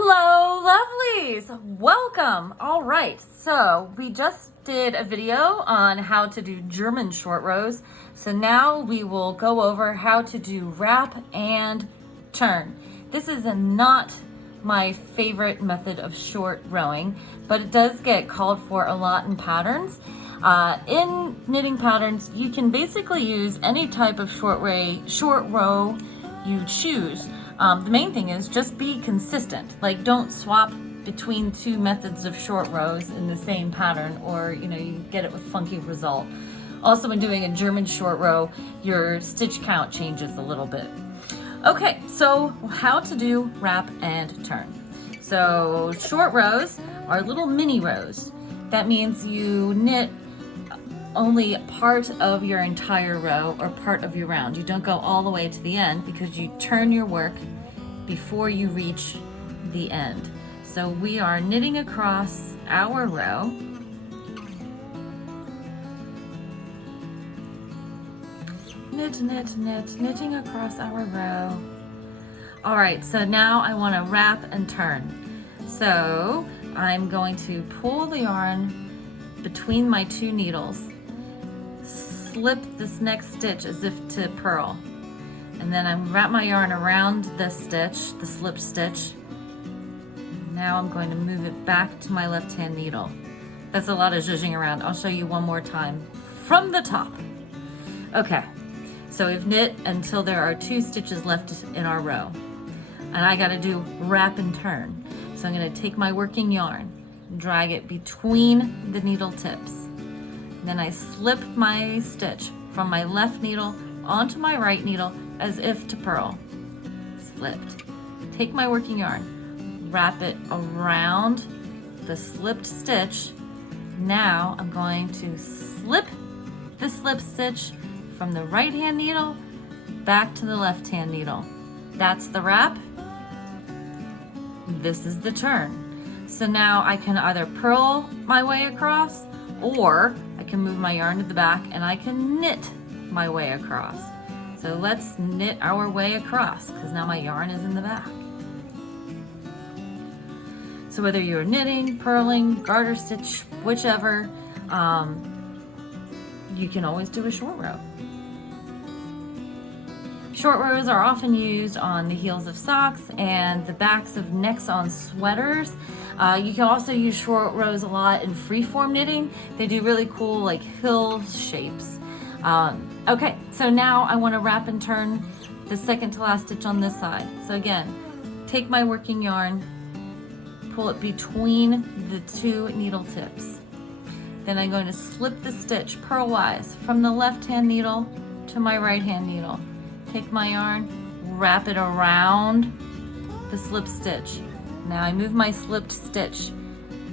Hello, lovelies! Welcome! All right, so we just did a video on how to do German short rows. So now we will go over how to do wrap and turn. This is not my favorite method of short rowing, but it does get called for a lot in patterns. In knitting patterns, you can basically use any type of short row you choose. The main thing is just be consistent. Like, don't swap between two methods of short rows in the same pattern, or you get it with funky result. Also, when doing a German short row, your stitch count changes a little bit. Okay, so how to do wrap and turn. So short rows are little mini rows. That means you knit only part of your entire row or part of your round. You don't go all the way to the end because you turn your work before you reach the end. So we are knitting across our row. Knitting across our row. All right, so now I want to wrap and turn. So I'm going to pull the yarn between my two needles, slip this next stitch as if to purl, and then I wrap my yarn around this stitch, the slip stitch. Now I'm going to move it back to my left hand needle. That's a lot of zhuzhing around. I'll show you one more time from the top. Okay, so we've knit until there are 2 stitches left in our row, and I got to do wrap and turn. So I'm going to take my working yarn, drag it between the needle tips. Then I slip my stitch from my left needle onto my right needle as if to purl. Slipped. Take my working yarn, wrap it around the slipped stitch. Now I'm going to slip the slip stitch from the right hand needle back to the left hand needle. That's the wrap. This is the turn. So now I can either purl my way across, or I can move my yarn to the back and I can knit my way across. So let's knit our way across, because now my yarn is in the back. So whether you're knitting, purling, garter stitch, whichever, you can always do a short row. Short rows are often used on the heels of socks and the backs of necks on sweaters. You can also use short rows a lot in freeform knitting. They do really cool like hill shapes. Okay, so now I want to wrap and turn the second to last stitch on this side. So again, take my working yarn, pull it between the 2 needle tips. Then I'm going to slip the stitch purlwise from the left hand needle to my right hand needle. Take my yarn, wrap it around the slip stitch. Now I move my slipped stitch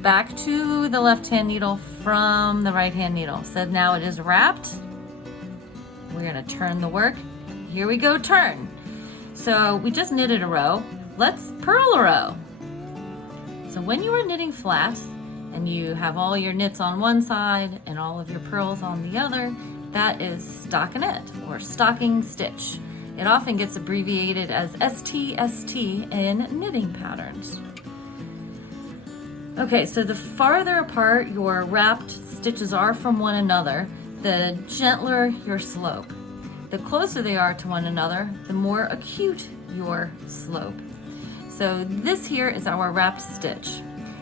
back to the left hand needle from the right hand needle. So now it is wrapped. We're gonna turn the work. Here we go, turn. So we just knitted a row. Let's purl a row. So when you are knitting flat and you have all your knits on one side and all of your purls on the other, that is stockinette or stocking stitch. It often gets abbreviated as STST in knitting patterns. Okay, so the farther apart your wrapped stitches are from one another, the gentler your slope. The closer they are to one another, the more acute your slope. So this here is our wrapped stitch.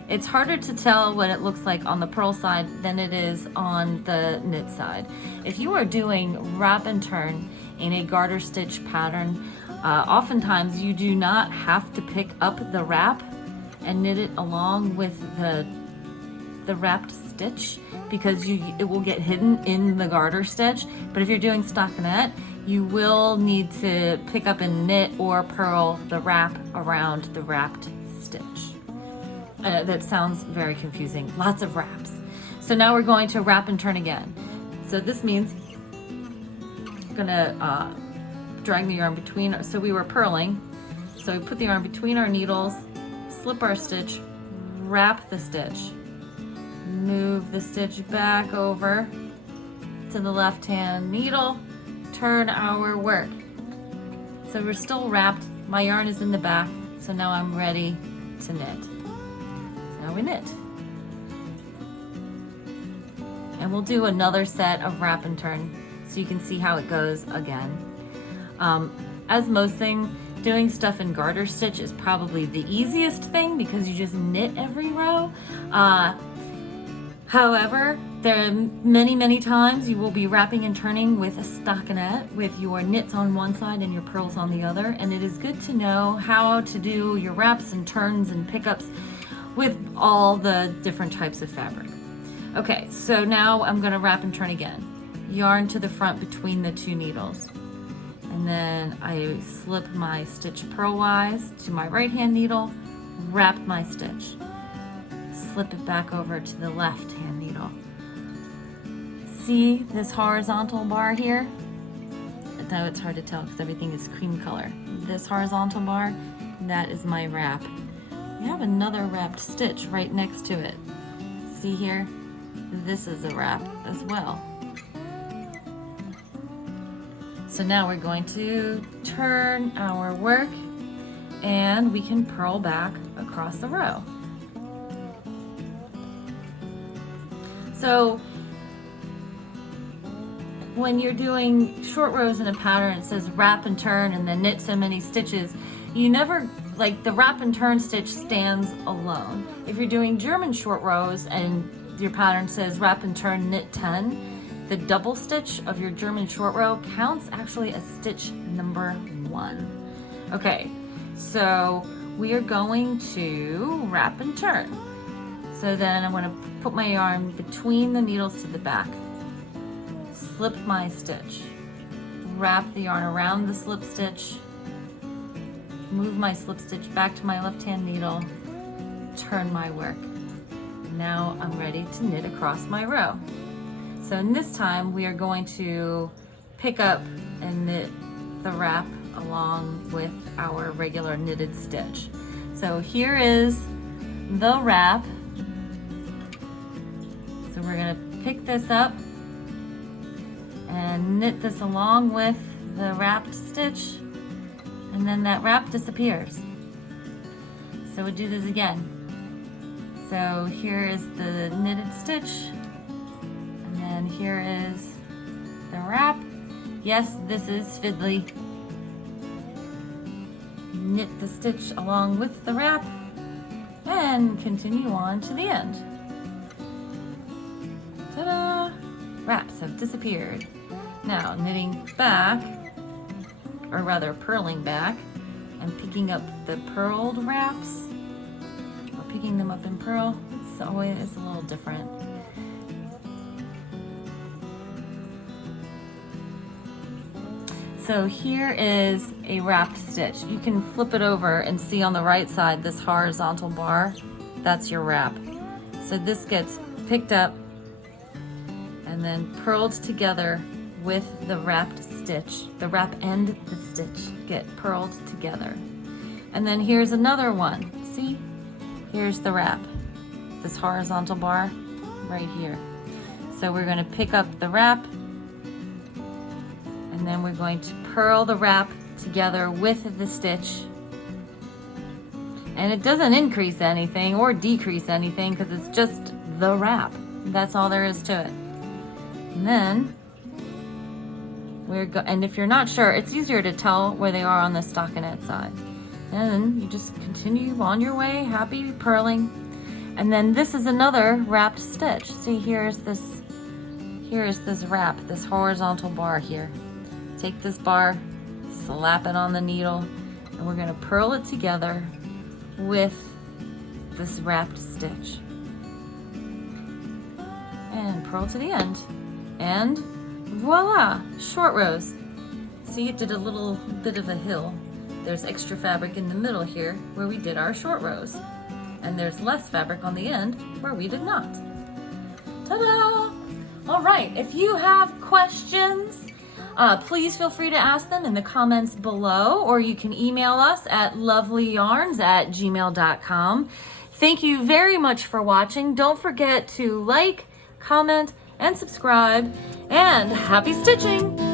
It's harder to tell what it looks like on the purl side than it is on the knit side. If you are doing wrap and turn in a garter stitch pattern, oftentimes you do not have to pick up the wrap and knit it along with the wrapped stitch, because it will get hidden in the garter stitch. But if you're doing stockinette, you will need to pick up and knit or purl the wrap around the wrapped stitch. That sounds very confusing. Lots of wraps. So now we're going to wrap and turn again. So this means I'm gonna drag the yarn between. So we were purling. So we put the yarn between our needles, slip our stitch, wrap the stitch, move the stitch back over to the left hand needle, turn our work. So we're still wrapped. My yarn is in the back. So now I'm ready to knit. So now we knit. And we'll do another set of wrap and turn so you can see how it goes again. As most things, doing stuff in garter stitch is probably the easiest thing because you just knit every row. However, there are many times you will be wrapping and turning with a stockinette with your knits on one side and your purls on the other, and it is good to know how to do your wraps and turns and pickups with all the different types of fabric. Okay, so now I'm gonna wrap and turn again. Yarn to the front between the two needles. And then I slip my stitch purlwise to my right hand needle, wrap my stitch. Slip it back over to the left hand needle. See this horizontal bar here? Now it's hard to tell because everything is cream color. This horizontal bar, that is my wrap. We have another wrapped stitch right next to it. See here? This is a wrap as well. So now we're going to turn our work and we can purl back across the row. So when you're doing short rows in a pattern, it says wrap and turn and then knit so many stitches. You never, like the wrap and turn stitch stands alone. If you're doing German short rows and your pattern says wrap and turn, knit 10, the double stitch of your German short row counts actually as stitch number 1. Okay, so we are going to wrap and turn. So then I'm going to put my yarn between the needles to the back, slip my stitch, wrap the yarn around the slip stitch, move my slip stitch back to my left hand needle, turn my work. Now I'm ready to knit across my row. So in this time we are going to pick up and knit the wrap along with our regular knitted stitch. So here is the wrap. So we're going to pick this up and knit this along with the wrapped stitch, and then that wrap disappears. So we'll do this again. So here is the knitted stitch, and then here is the wrap. Yes, this is fiddly. Knit the stitch along with the wrap and continue on to the end. Ta-da! Wraps have disappeared. Now knitting back, or rather purling back, and picking up the purled wraps, or picking them up in purl. It's always a little different. So here is a wrapped stitch. You can flip it over and see on the right side this horizontal bar. That's your wrap. So this gets picked up and then purled together with the wrapped stitch. The wrap and the stitch get purled together. And then here's another one. See? Here's the wrap. This horizontal bar right here. So we're going to pick up the wrap, and then we're going to purl the wrap together with the stitch. And it doesn't increase anything or decrease anything because it's just the wrap. That's all there is to it. And then and if you're not sure, it's easier to tell where they are on the stockinette side. And then you just continue on your way, happy purling. And then this is another wrapped stitch. See, here is this wrap, this horizontal bar here. Take this bar, slap it on the needle, and we're gonna purl it together with this wrapped stitch. And purl to the end. And voila, short rows. See, it did a little bit of a hill. There's extra fabric in the middle here where we did our short rows. And there's less fabric on the end where we did not. Ta-da! All right, if you have questions, please feel free to ask them in the comments below, or you can email us at lovelyarns@gmail.com. Thank you very much for watching. Don't forget to like, comment, and subscribe, and happy stitching!